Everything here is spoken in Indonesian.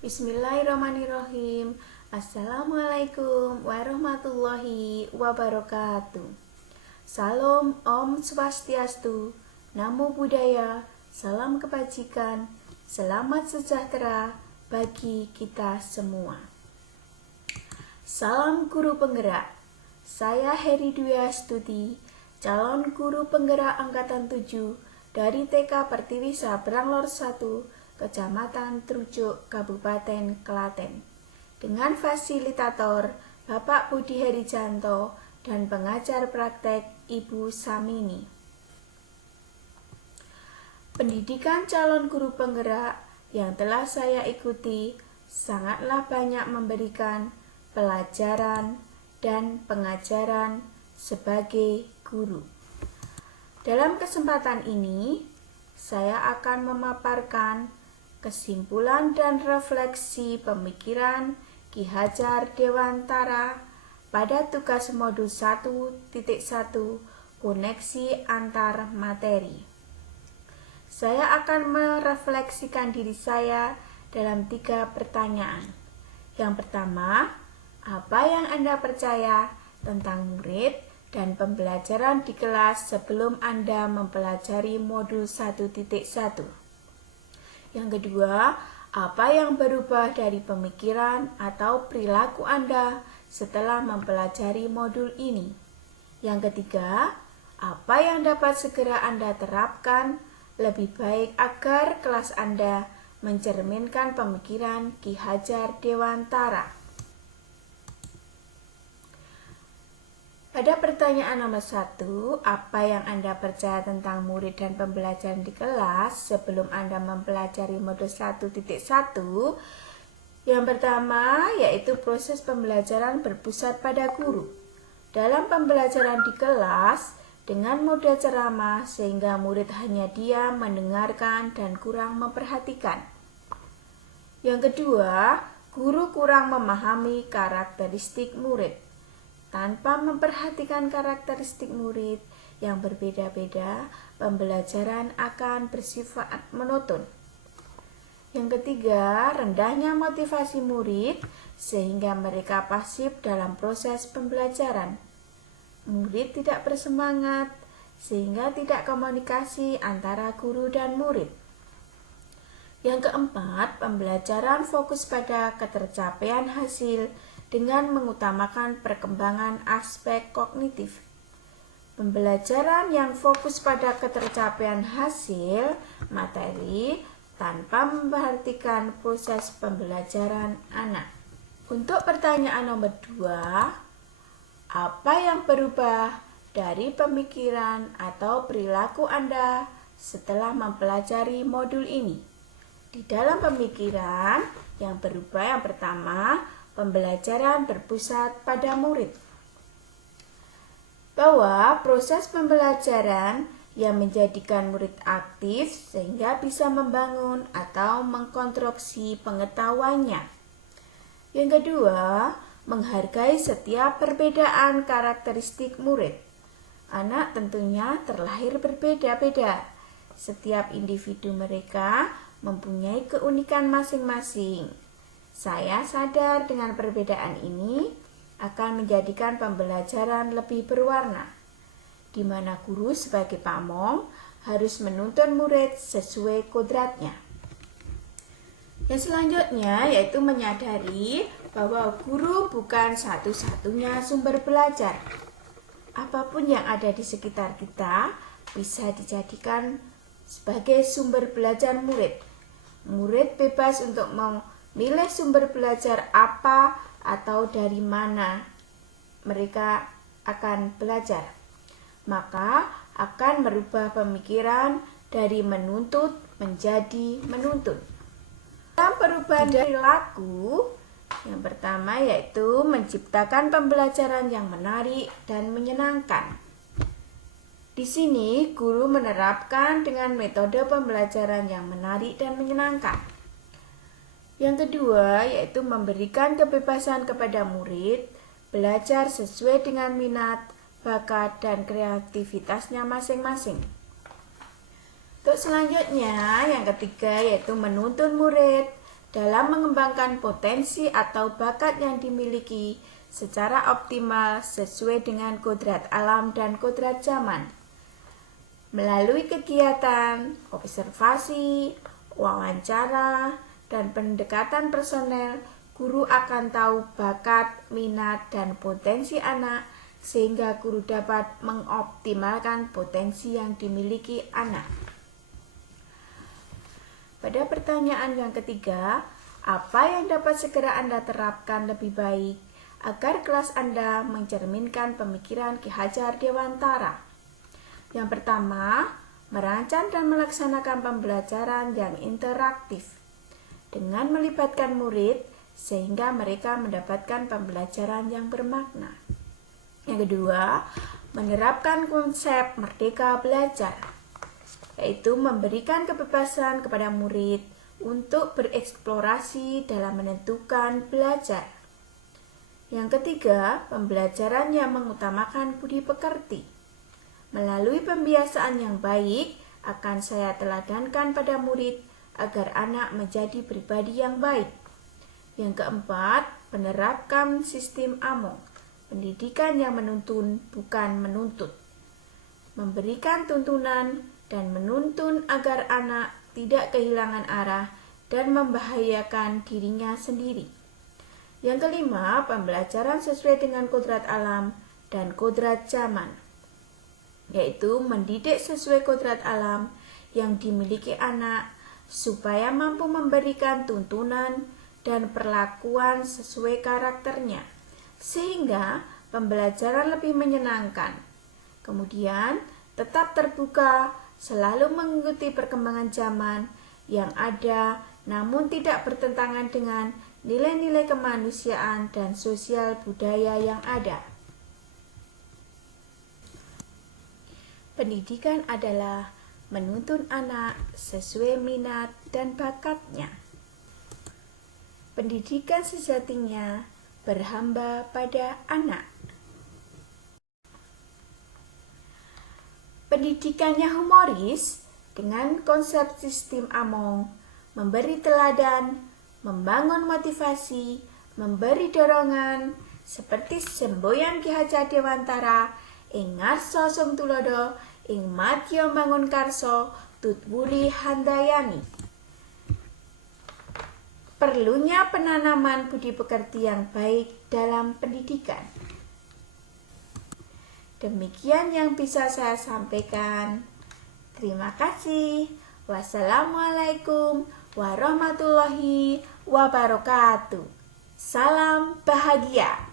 Bismillahirrahmanirrahim. Assalamualaikum warahmatullahi wabarakatuh. Salam Om Swastiastu, Namo Buddhaya, salam kebajikan, selamat sejahtera bagi kita semua. Salam guru penggerak. Saya Heri Dwi Astuti, calon guru penggerak angkatan 7 dari TK Pertiwi Sabrang Lor 1, Kecamatan Trujuk, Kabupaten Klaten, dengan fasilitator Bapak Budi Herijanto dan pengajar praktek Ibu Samini. Pendidikan calon guru penggerak yang telah saya ikuti sangatlah banyak memberikan pelajaran dan pengajaran sebagai guru. Dalam kesempatan ini, saya akan memaparkan kesimpulan dan refleksi pemikiran Ki Hajar Dewantara pada tugas modul 1.1 koneksi antar materi. Saya akan merefleksikan diri saya dalam 3 pertanyaan. Yang pertama, apa yang Anda percaya tentang murid dan pembelajaran di kelas sebelum Anda mempelajari modul 1.1? Yang kedua, apa yang berubah dari pemikiran atau perilaku Anda setelah mempelajari modul ini? Yang ketiga, apa yang dapat segera Anda terapkan lebih baik agar kelas Anda mencerminkan pemikiran Ki Hajar Dewantara? Pada pertanyaan nomor 1, apa yang Anda percaya tentang murid dan pembelajaran di kelas sebelum Anda mempelajari modul 1.1? Yang pertama, yaitu proses pembelajaran berpusat pada guru. Dalam pembelajaran di kelas, dengan model ceramah sehingga murid hanya diam, mendengarkan, dan kurang memperhatikan. Yang kedua, guru kurang memahami karakteristik murid. Tanpa memperhatikan karakteristik murid yang berbeda-beda, pembelajaran akan bersifat monoton. Yang ketiga, rendahnya motivasi murid sehingga mereka pasif dalam proses pembelajaran. Murid tidak bersemangat sehingga tidak komunikasi antara guru dan murid. Yang keempat, pembelajaran fokus pada ketercapaian hasil dengan mengutamakan perkembangan aspek kognitif. Pembelajaran yang fokus pada ketercapaian hasil materi tanpa memperhatikan proses pembelajaran anak. Untuk pertanyaan nomor 2, apa yang berubah dari pemikiran atau perilaku Anda setelah mempelajari modul ini? Di dalam pemikiran yang berubah, yang pertama, pembelajaran berpusat pada murid. Bahwa proses pembelajaran yang menjadikan murid aktif sehingga bisa membangun atau mengkonstruksi pengetahuannya. Yang kedua, menghargai setiap perbedaan karakteristik murid. Anak tentunya terlahir berbeda-beda. Setiap individu mereka mempunyai keunikan masing-masing. Saya sadar dengan perbedaan ini akan menjadikan pembelajaran lebih berwarna, di mana guru sebagai pamong harus menuntun murid sesuai kodratnya. Yang selanjutnya yaitu menyadari bahwa guru bukan satu-satunya sumber belajar. Apapun yang ada di sekitar kita bisa dijadikan sebagai sumber belajar murid. Murid bebas untuk memilih sumber belajar apa atau dari mana mereka akan belajar. Maka akan merubah pemikiran dari menuntut menjadi menuntun. Dalam perubahan perilaku, yang pertama yaitu menciptakan pembelajaran yang menarik dan menyenangkan. Di sini guru menerapkan dengan metode pembelajaran yang menarik dan menyenangkan. Yang kedua yaitu memberikan kebebasan kepada murid belajar sesuai dengan minat, bakat, dan kreativitasnya masing-masing. Untuk selanjutnya, yang ketiga yaitu menuntun murid dalam mengembangkan potensi atau bakat yang dimiliki secara optimal sesuai dengan kodrat alam dan kodrat zaman. Melalui kegiatan, observasi, wawancara, dan pendekatan personel, guru akan tahu bakat, minat, dan potensi anak sehingga guru dapat mengoptimalkan potensi yang dimiliki anak. Pada pertanyaan yang ketiga, apa yang dapat segera Anda terapkan lebih baik agar kelas Anda mencerminkan pemikiran Ki Hajar Dewantara? Yang pertama, merancang dan melaksanakan pembelajaran yang interaktif dengan melibatkan murid sehingga mereka mendapatkan pembelajaran yang bermakna. Yang kedua, menerapkan konsep merdeka belajar, yaitu memberikan kebebasan kepada murid untuk bereksplorasi dalam menentukan belajar. Yang ketiga, pembelajaran yang mengutamakan budi pekerti. Melalui pembiasaan yang baik, akan saya teladankan pada murid agar anak menjadi pribadi yang baik. Yang keempat, menerapkan sistem AMONG, pendidikan yang menuntun bukan menuntut. Memberikan tuntunan dan menuntun agar anak tidak kehilangan arah dan membahayakan dirinya sendiri. Yang kelima, pembelajaran sesuai dengan kodrat alam dan kodrat zaman, yaitu mendidik sesuai kodrat alam yang dimiliki anak supaya mampu memberikan tuntunan dan perlakuan sesuai karakternya, sehingga pembelajaran lebih menyenangkan. Kemudian, tetap terbuka, selalu mengikuti perkembangan zaman yang ada, namun tidak bertentangan dengan nilai-nilai kemanusiaan dan sosial budaya yang ada. Pendidikan adalah menuntun anak sesuai minat dan bakatnya. Pendidikan sejatinya berhamba pada anak. Pendidikannya humoris dengan konsep sistem AMONG, memberi teladan, membangun motivasi, memberi dorongan, seperti semboyan Ki Hajar Dewantara, ing ngarsa sum tulodo, ing madya bangun karso, tutwuli handayani. Perlunya penanaman budi pekerti yang baik dalam pendidikan. Demikian yang bisa saya sampaikan. Terima kasih. Wassalamualaikum warahmatullahi wabarakatuh. Salam bahagia.